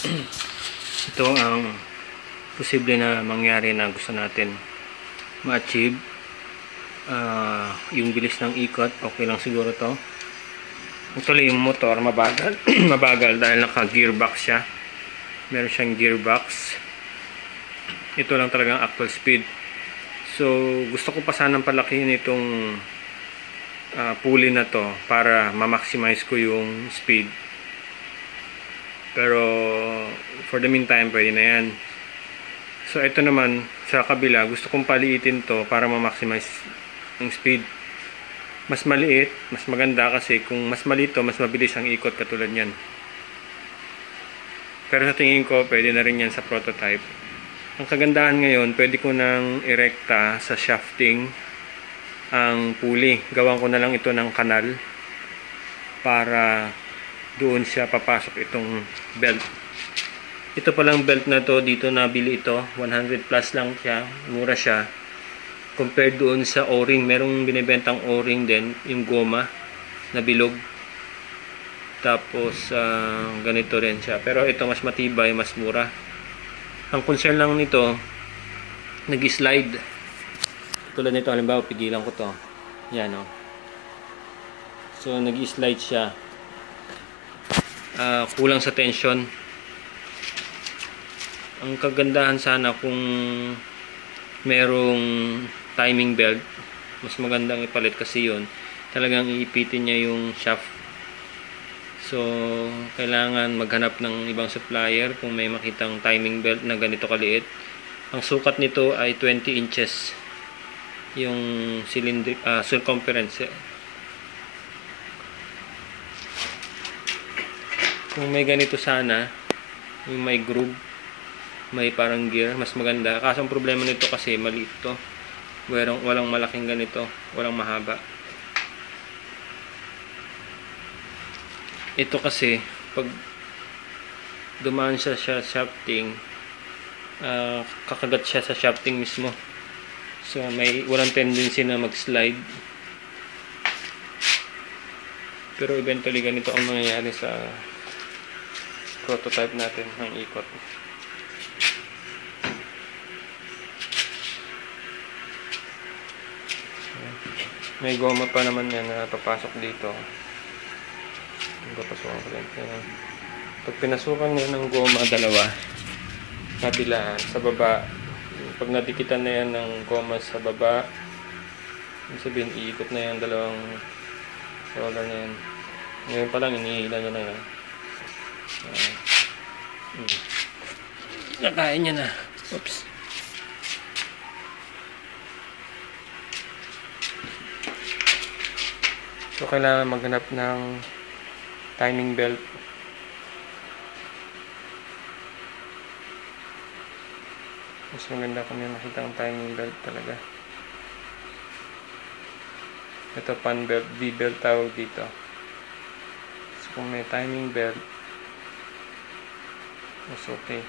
Ito ang posible na mangyari na gusto natin ma-achieve. Yung bilis ng ikot, okay lang siguro to. Actually, yung motor mabagal. Mabagal dahil naka-gearbox siya. Meron siyang gearbox. Ito lang talagang actual speed. So, gusto ko pa sanang palakihin itong pulley na to para ma-maximize ko yung speed. Pero, for the meantime, pwede na yan. So, ito naman, sa kabila, gusto kong paliitin to para ma-maximize yung speed. Mas maliit, mas maganda kasi kung mas maliit to, mas mabilis ang ikot katulad yan. Pero sa tingin ko, pwede na rin yan sa prototype. Ang kagandahan ngayon, pwede ko nang irekta sa shafting ang pulley. Gawan ko na lang ito ng kanal para doon siya papasok itong belt. Ito palang belt na to, dito nabili ito. 100 plus lang siya. Mura siya. Compared doon sa o-ring. Merong binibentang o-ring din. Yung goma na bilog. Tapos ganito rin siya. Pero ito mas matibay, mas mura. Ang concern lang nito, nag-slide. Tulad nito, halimbawa, pigilan ko to. Yan o. So, nag-slide siya. Kulang sa tension. Ang kagandahan sana kung merong timing belt, mas magandang ipalit kasi yun. Talagang iipitin niya yung shaft. So, kailangan maghanap ng ibang supplier kung may makitang timing belt na ganito kaliit. Ang sukat nito ay 20 inches yung circumference. Kung may ganito sana, yung may groove, may parang gear, mas maganda. Kaso ang problema nito kasi maliit to. Walang malaking ganito, walang mahaba. Ito kasi pag dumaan siya sa shafting, kakagat siya sa shafting mismo. So walang tendency na mag-slide. Pero eventually ganito ang mangyayari sa prototype natin ng ikot. May goma pa naman yan na papasok dito. Papasukan ko lang. Pag pinasukan niya ng goma, dalawa, kabilaan, sa baba, pag nadikitan na yan ng goma sa baba, sabihin, iikot na yan, dalawang roller na yan. Ngayon pa lang, inihila niya na yan. Nakain niya na. Oops. So, kailangan maghanap ng timing belt. Mas maganda kung may makita ang timing belt talaga. Ito pan belt, V-belt tawag dito. So, kung may timing belt, mas okay.